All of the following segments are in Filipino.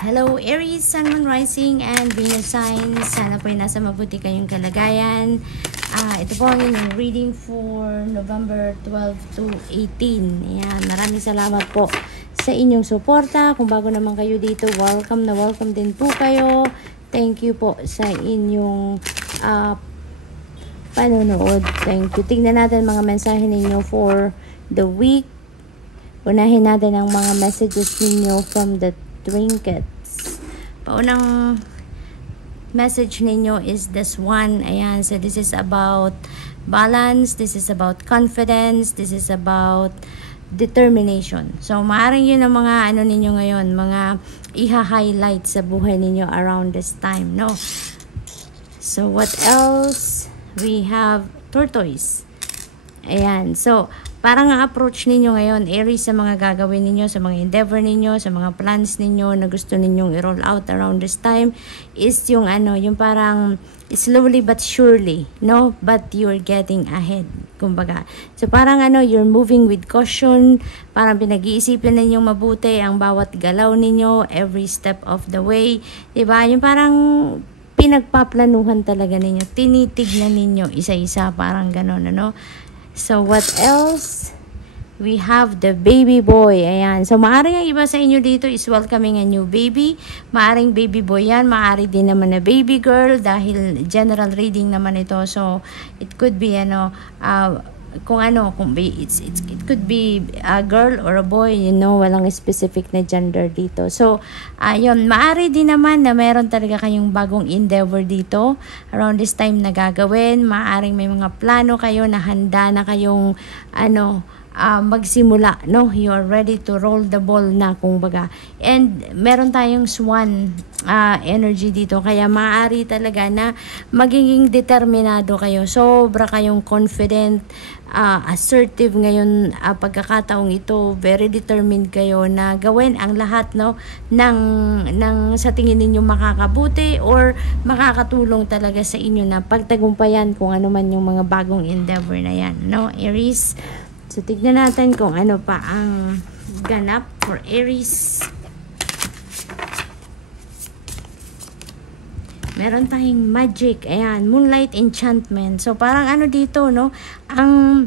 Hello Aries, Sun, Moon, Rising, and Venus signs. Sana po ay nasa mabuti kayong kalagayan. Ito po ang inyong reading for November 12 to 18. Ayan, maraming salamat po sa inyong suporta. Kung bago naman kayo dito, welcome na welcome din po kayo. Thank you po sa inyong panonood. Thank you. Tingnan natin mga mensahe ninyo for the week. Unahin natin ang mga messages ninyo from the trinkets. Paunang message ninyo is this one. Ayan, so this is about balance, this is about confidence, this is about determination. So maaaring yun ang mga ano ninyo ngayon, mga iha-highlight sa buhay ninyo around this time, no? So what else? We have tortoise. Ayan, so parang ang approach ninyo ngayon, Aries, sa mga gagawin ninyo, sa mga endeavor ninyo, sa mga plans ninyo na gusto ninyong i-roll out around this time is yung ano, yung parang slowly but surely, no? But you're getting ahead, kumbaga. So parang ano, you're moving with caution, parang pinag-iisipan ninyong mabuti ang bawat galaw ninyo, every step of the way, diba? Yung parang pinagpaplanuhan talaga ninyo, tinitignan ninyo isa-isa, parang gano'n, ano? So, what else? We have the baby boy. Ayan. So, maaaring ang iba sa inyo dito is welcoming a new baby. Maaaring baby boy yan. Maaari din naman na baby girl dahil general reading naman ito. So, it could be, it could be a girl or a boy, you know, walang specific na gender dito. So, yun, maaari din naman na meron talaga kayong bagong endeavor dito around this time na gagawin. Maaring may mga plano kayo na handa na kayong magsimula, no? You are ready to roll the ball na, kumbaga. And meron tayong swan energy dito, kaya maaari talaga na magiging determinado kayo, sobra kayong confident, assertive ngayon, pagkakataong ito, very determined kayo na gawin ang lahat, no, ng sa tingin ninyo makakabuti or makakatulong talaga sa inyo na pagtagumpayan kung ano man yung mga bagong endeavor na yan, no, Aries. So, tignan natin kung ano pa ang ganap for Aries. Meron tayong magic. Ayan, moonlight enchantment. So, parang ano dito, no? Ang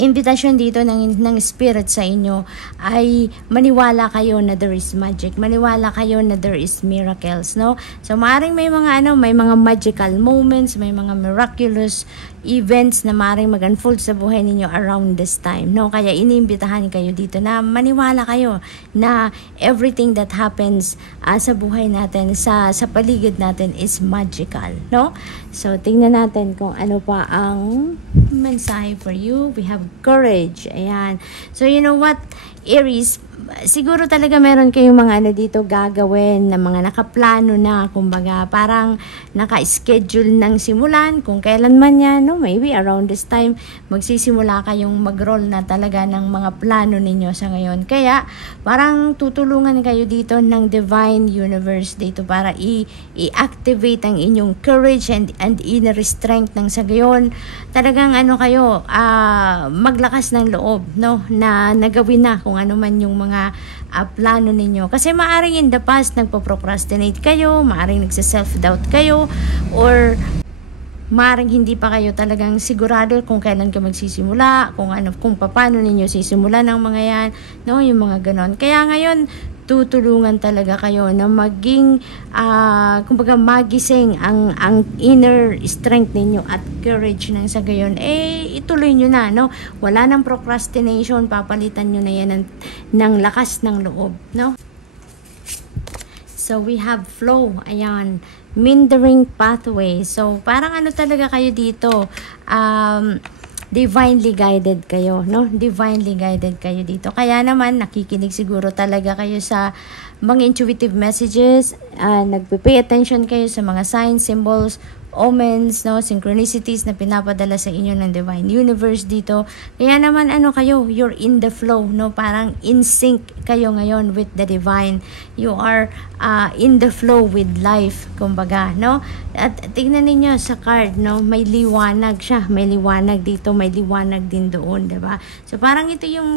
invitation dito ng spirit sa inyo ay maniwala kayo na there is magic. Maniwala kayo na there is miracles, no? So, maaaring may mga may mga magical moments, may mga miraculous events na maaaring mag-unfold sa buhay ninyo around this time, no? Kaya iniimbitahan kayo dito na maniwala kayo na everything that happens sa buhay natin, sa paligid natin is magical, no? So, tingnan natin kung ano pa ang mensahe for you. We have courage. Ayan. So, you know what, Aries, siguro talaga meron kayong mga dito gagawin na mga nakaplano na, kumbaga parang naka-schedule ng simulan kung kailan man yan, no? Maybe around this time magsisimula kayong mag-roll na talaga ng mga plano ninyo sa ngayon. Kaya parang tutulungan kayo dito ng divine universe dito para i-activate ang inyong courage and inner strength ng sa gayon. Talagang kayo maglakas ng loob, no, na nagawin na kung ano man yung mga plano ninyo. Kasi maaring in the past nagpo-procrastinate kayo, maaring nagse-self-doubt kayo, or maaring hindi pa kayo talagang sigurado kung kailan kayo magsisimula, kung paano ninyo sisimulan ng mga yan, no, yung mga ganon. Kaya ngayon tutulungan talaga kayo na maging kumbaga magising ang inner strength ninyo at courage ng sa gayon, ituloy nyo na, no? Wala nang procrastination, papalitan nyo na yan ng lakas ng loob, no? So we have flow. Ayan, meandering pathway. So parang talaga kayo dito, divinely guided kayo, no? Divinely guided kayo dito. Kaya naman, nakikinig siguro talaga kayo sa mga intuitive messages, nagpe-pay attention kayo sa mga signs, symbols, omens, no, synchronicities na pinapadala sa inyo ng divine universe dito. Kaya naman kayo, you're in the flow, no, parang in sync kayo ngayon with the divine. You are in the flow with life, kumbaga, no. At tingnan niyo sa card, no, may liwanag siya, may liwanag dito, may liwanag din doon, 'di ba? So parang ito yung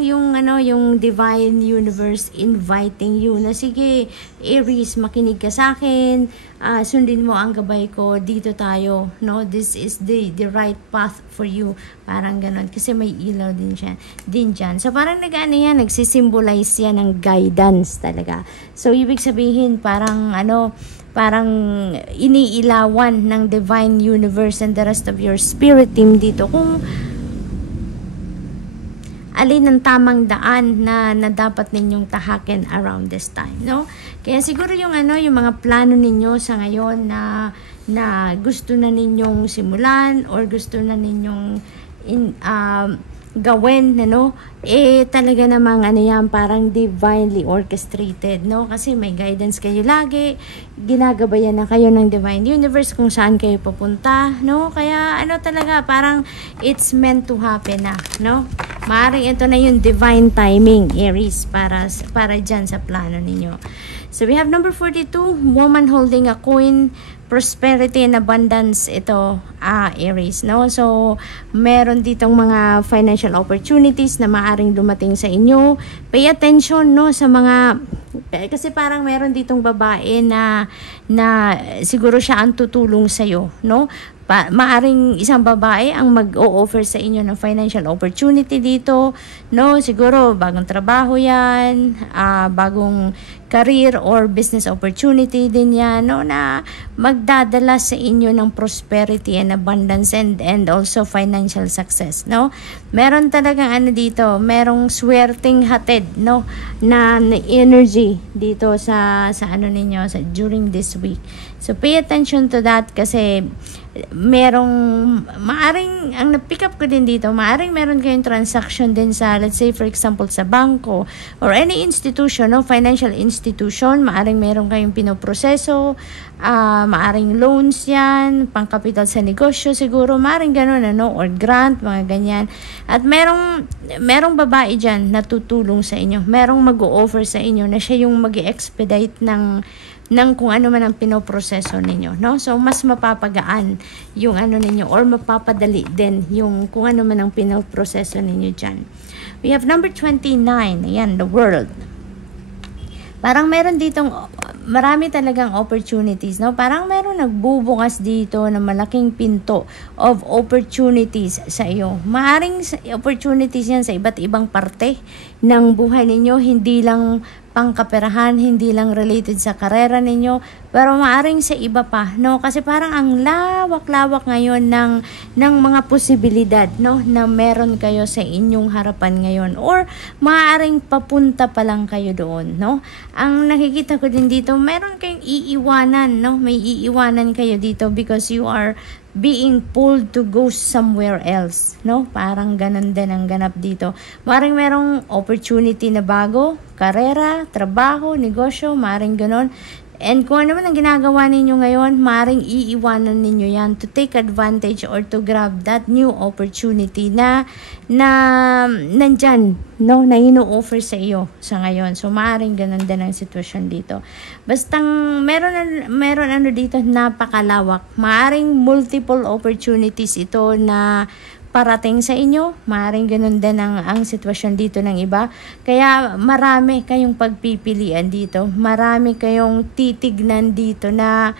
divine universe inviting you na, sige Aries, makinig ka sa akin, sundin mo ang gabay ko, dito tayo, no, this is the right path for you, parang ganon, kasi may ilaw din dyan. So parang nagsisimbolize yan ng guidance talaga. So ibig sabihin parang parang iniilawan ng divine universe and the rest of your spirit team dito kung alin ang tamang daan na dapat ninyong tahakin around this time, no? Kaya siguro yung mga plano ninyo sa ngayon na gusto na ninyong simulan or gusto na ninyong gawin, talaga namang yan, parang divinely orchestrated, no? Kasi may guidance kayo lagi, ginagabayan na kayo ng divine universe kung saan kayo pupunta, no? Kaya talaga, parang it's meant to happen na, no? Maaring ito na yung divine timing, Aries, para dyan sa plano ninyo. So we have number 42, woman holding a coin, prosperity and abundance, ito Aries, no? So meron ditong mga financial opportunities na maaring dumating sa inyo. Pay attention, no, sa mga, kasi parang meron ditong babae na siguro siya ang tutulong sa iyo, no? Maaring isang babae ang mag-o-offer sa inyo ng financial opportunity dito, no? Siguro bagong trabaho yan, bagong career or business opportunity din yan, no, na magdadala sa inyo ng prosperity and abundance and also financial success, no? Meron talagang dito, merong swerteng hatid, no, na energy dito sa ninyo during this week. So pay attention to that, kasi maaring ang na-pick up ko din dito, maaring meron kayong transaction din sa, let's say for example, sa bangko or any institution, no, financial institution, maaring meron kayong pinoproseso, maaring loans yan, pangkapital sa negosyo siguro, maaring ganun, or grant, mga ganyan. At merong babae dyan na tutulong sa inyo, merong mag-o-offer sa inyo na siya yung mag-expedite ng kung ano man ang pinoproseso ninyo, no? So mas mapapagaan yung ninyo, or mapapadali din yung kung ano man ang pinoproseso ninyo dyan. We have number 29, ayan, the world. Parang meron ditong marami talagang opportunities, no? Parang meron nagbubukas dito na malaking pinto of opportunities sa iyo. Maaring opportunities yan sa iba't ibang parte ng buhay ninyo, hindi lang pangkaperahan, hindi lang related sa karera ninyo, pero maaring sa iba pa, no? Kasi parang ang lawak-lawak ngayon ng mga posibilidad, no, na meron kayo sa inyong harapan ngayon, or maaring papunta pa lang kayo doon, no? Ang nakikita ko din dito, meron kayong iiwanan, no? May iiwanan kayo dito because you are being pulled to go somewhere else, no? Parang ganun din ang ganap dito. Maring merong opportunity na bago, karera, trabaho, negosyo, maring ganun. And kung ano man ang ginagawa ninyo ngayon, maring iiwanan ninyo yan to take advantage or to grab that new opportunity na nandyan, no, na ino-offer sa iyo sa ngayon. So maring ganun din ang sitwasyon dito. Bastang meron dito, napakalawak. Maring multiple opportunities ito na parating sa inyo, maaaring ganun din ang sitwasyon dito ng iba. Kaya marami kayong pagpipilian dito, marami kayong titignan dito na,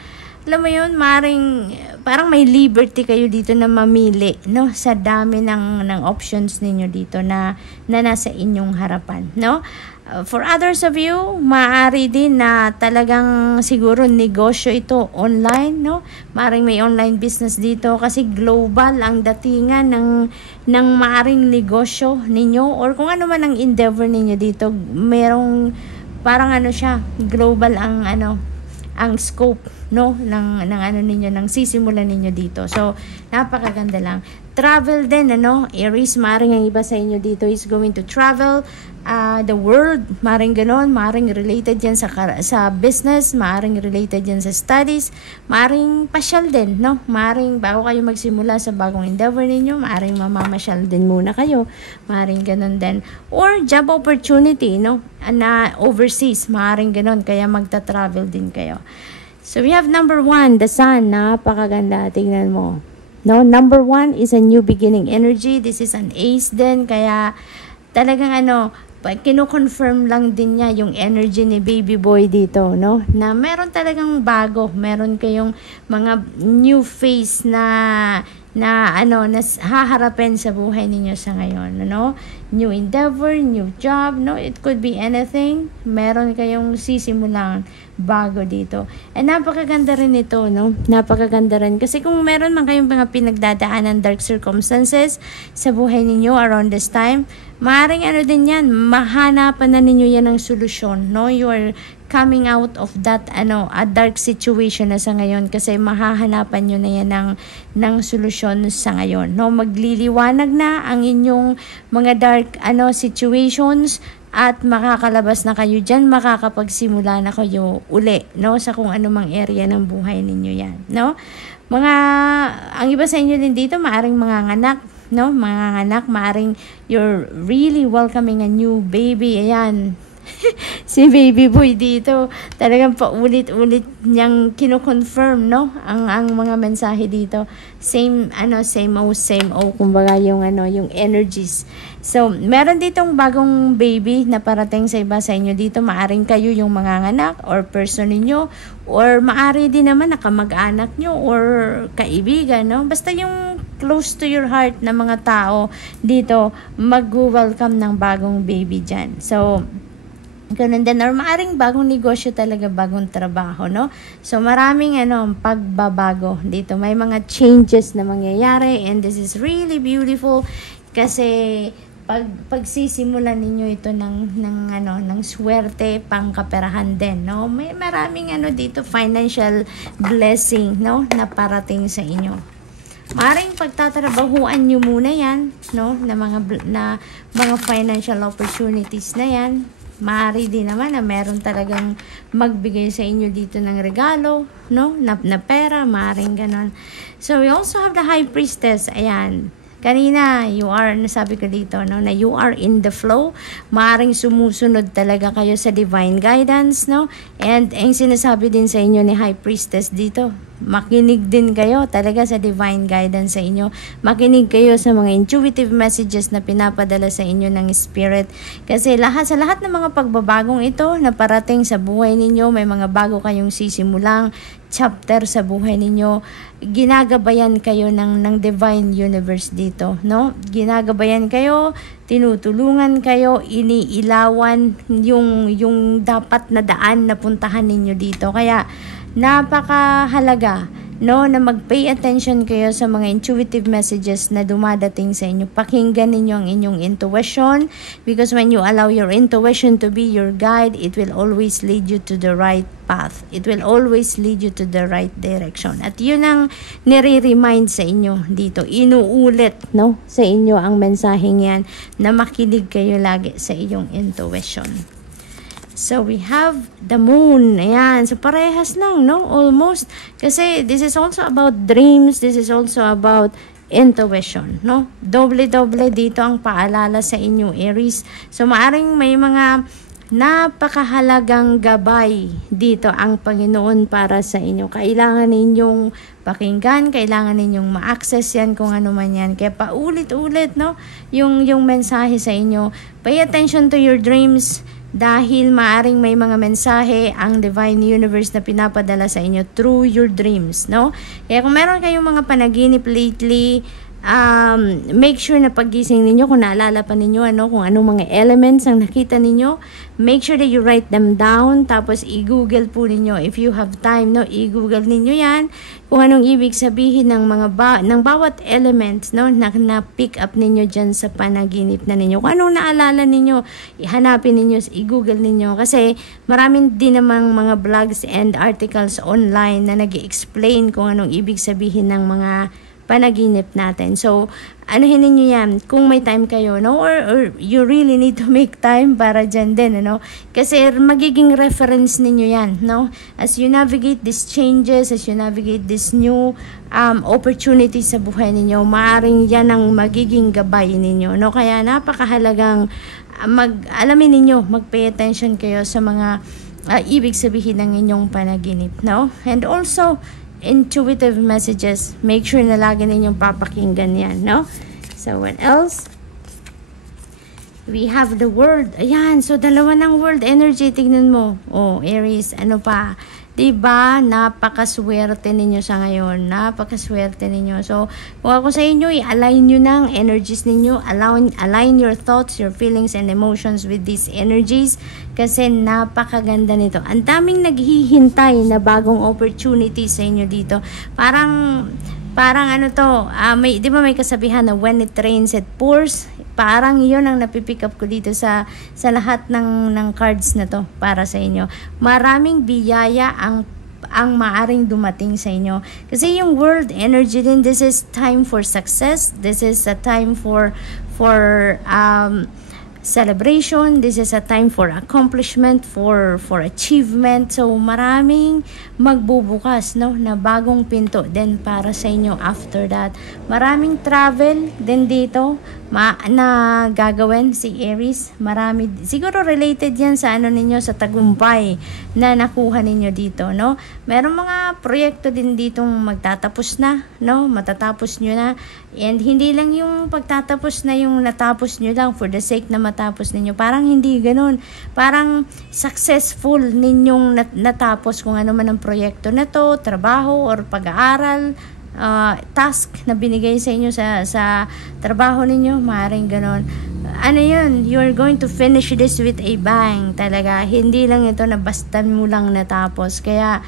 alam mo yun, maaaring parang may liberty kayo dito na mamili, no, sa dami ng options ninyo dito na nasa inyong harapan, no? For others of you, maaari din na talagang siguro negosyo ito online, no? Maaring may online business dito kasi global ang datingan ng maaring negosyo ninyo, or kung ano man ang endeavor ninyo dito, merong parang siya, global ang scope, no, ng ninyo, ng sisimulan ninyo dito. So napakaganda lang. travel din, ano, Aries, maring ang iba sa inyo dito is going to travel the world, maring ganon, maring related yan sa business, maring related yan sa studies, maring pasyal din, no, maring bago kayo magsimula sa bagong endeavor ninyo, maring mamamasyal din muna kayo, maring ganon din, or job opportunity, no, na overseas, maring ganon, kaya magta-travel din kayo. So we have number 1, the sun, napakaganda, tingnan mo. No, number 1 is a new beginning energy. This is an ace din, kaya talagang ano, kino-confirm lang din niya yung energy ni baby boy dito, no? Na meron talagang bago, meron kayong mga new phase na haharapin sa buhay ninyo sa ngayon, no? New endeavor, new job, no? It could be anything. Meron kayong sisimulang bago dito. And napakaganda rin ito, no? Napakaganda rin. Kasi kung meron man kayong mga pinagdadaanan dark circumstances sa buhay ninyo around this time, maaaring ano din yan, mahanapan na ninyo yan ng solusyon, no? You are coming out of that, a dark situation na sa ngayon kasi mahahanapan nyo na yan ng solusyon sa ngayon, no? Magliliwanag na ang inyong mga dark, situations at makakalabas na kayo dyan, makakapagsimula na kayo uli, no? Sa kung anumang area ng buhay ninyo yan, no? Ang iba sa inyo din dito, maaring mga anak, no? Mga anak, maaring you're really welcoming a new baby, ayan. Si baby boy dito, talagang paulit-ulit niyang kino-confirm, no? Ang mga mensahe dito. Same old, kumbaga yung energies. So, meron ditong bagong baby na parating sa iba sa inyo dito. Maaring kayo yung manganganak or person ninyo, or maari din naman na kamag-anak nyo or kaibigan, no? Basta yung close to your heart na mga tao dito, mag-welcome ng bagong baby dyan. So, ganun din, or maaring bagong negosyo talaga, bagong trabaho, no? So, maraming pagbabago dito. May mga changes na mangyayari, and this is really beautiful kasi pagsisimulan ninyo ito ng swerte, pangkaperahan din, no? May maraming dito financial blessing, no, na parating sa inyo. Maring pagtatrabahuan nyo muna yan, no, na mga financial opportunities na yan. Maaari din naman na meron talagang magbigay sa inyo dito ng regalo, no, na pera, maaring ganon. So we also have the High Priestess, ayan. Kanina, nasabi ko dito, no, na you are in the flow. Maaring sumusunod talaga kayo sa divine guidance, no? And ang sinasabi din sa inyo ni High Priestess dito, makinig din kayo talaga sa divine guidance sa inyo. Makinig kayo sa mga intuitive messages na pinapadala sa inyo ng Spirit. Kasi sa lahat ng mga pagbabagong ito na parating sa buhay ninyo, may mga bago kayong sisimulang chapter sa buhay ninyo, ginagabayan kayo ng divine universe dito, no? Ginagabayan kayo, tinutulungan kayo, iniilawan yung dapat na daan na puntahan ninyo dito. Kaya napakahalaga, no, na mag-pay attention kayo sa mga intuitive messages na dumadating sa inyo. Pakinggan ninyo ang inyong intuition, because when you allow your intuition to be your guide, it will always lead you to the right path. It will always lead you to the right direction. At yun ang nire-remind sa inyo dito. Inuulit, no, sa inyo ang mensaheng yan na makinig kayo lagi sa iyong intuition. So, we have the moon. Ayan. So, parehas lang, no? Almost. Kasi, this is also about dreams. This is also about intuition, no? Doble-doble dito ang paalala sa inyo, Aries. So, maaring may mga napakahalagang gabay dito ang Panginoon para sa inyo. Kailangan ninyong pakinggan, kailangan ninyong ma-access yan kung ano man yan. Kaya paulit-ulit, no? Yung mensahe sa inyo. Pay attention to your dreams, dahil maaring may mga mensahe ang divine universe na pinapadala sa inyo through your dreams, no? Kaya kung meron kayong mga panaginip lately, make sure na paggising ninyo, kung naalala pa ninyo kung anong mga elements ang nakita ninyo, make sure that you write them down, tapos i-google po ninyo if you have time, no, i-google ninyo yan kung anong ibig sabihin ng ng bawat element, no, na pick up ninyo dyan sa panaginip na ninyo. Kung anong naalala ninyo, ihanapin ninyo, i-google ninyo, kasi maraming din namang mga blogs and articles online na nag-explain kung anong ibig sabihin ng mga panaginip natin. So, anuhin ninyo yan kung may time kayo, no? Or you really need to make time para dyan din, ano? Kasi magiging reference ninyo yan, no? As you navigate these changes, as you navigate this new opportunities sa buhay ninyo, maaaring yan ang magiging gabay ninyo, no? Kaya napakahalagang alamin ninyo, mag-pay attention kayo sa mga ibig sabihin ng inyong panaginip, no? And also, intuitive messages, make sure na lagi ninyong papakinggan yan, no? So, what else? We have the word. Ayan, so dalawa ng word energy, tignan mo. Oh, Aries, ano pa? Diba? Napakaswerte ninyo sa ngayon. Napakaswerte ninyo. So, kung ako sa inyo, i-align nyo ng energies ninyo. Align your thoughts, your feelings, and emotions with these energies. Kasi napakaganda nito. Ang daming naghihintay na bagong opportunities sa inyo dito. Parang ano to, di ba may kasabihan na when it rains, it pours? Parang yun ang napipick up ko dito sa lahat ng cards na to para sa inyo. Maraming biyaya ang maaring dumating sa inyo. Kasi yung world energy din, this is time for success. This is a time for celebration. This is a time for accomplishment, for achievement. So, maraming magbubukas, no, na bagong pinto din para sa inyo after that. Maraming travel din dito na gagawin si Aries. Marami, siguro related yan sa ano ninyo, sa tagumpay na nakuha ninyo dito, no? Meron mga proyekto din ditong magtatapos na, no? Matatapos nyo na. And hindi lang yung pagtatapos na yung natapos nyo lang for the sake na matapos ninyo. Parang hindi ganun. Parang successful ninyong natapos kung ano man ang proyekto na to, trabaho or pag-aaral, task na binigay sa inyo sa trabaho ninyo, maaaring ganon. Ano yun, you're going to finish this with a bang talaga. Hindi lang ito na basta mo lang natapos. Kaya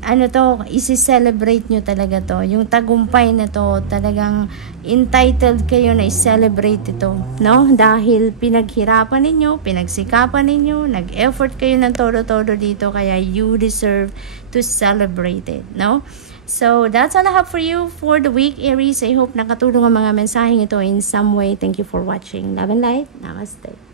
ano to, isi-celebrate nyo talaga to. Yung tagumpay na to, talagang entitled kayo na i-celebrate ito, no? Dahil pinaghirapan ninyo, pinagsikapan ninyo, nag-effort kayo ng todo-todo dito, kaya you deserve to celebrate it, no? So, that's all I have for you for the week, Aries. I hope nakatulong ang mga mensaheng ito in some way. Thank you for watching. Love and light. Namaste.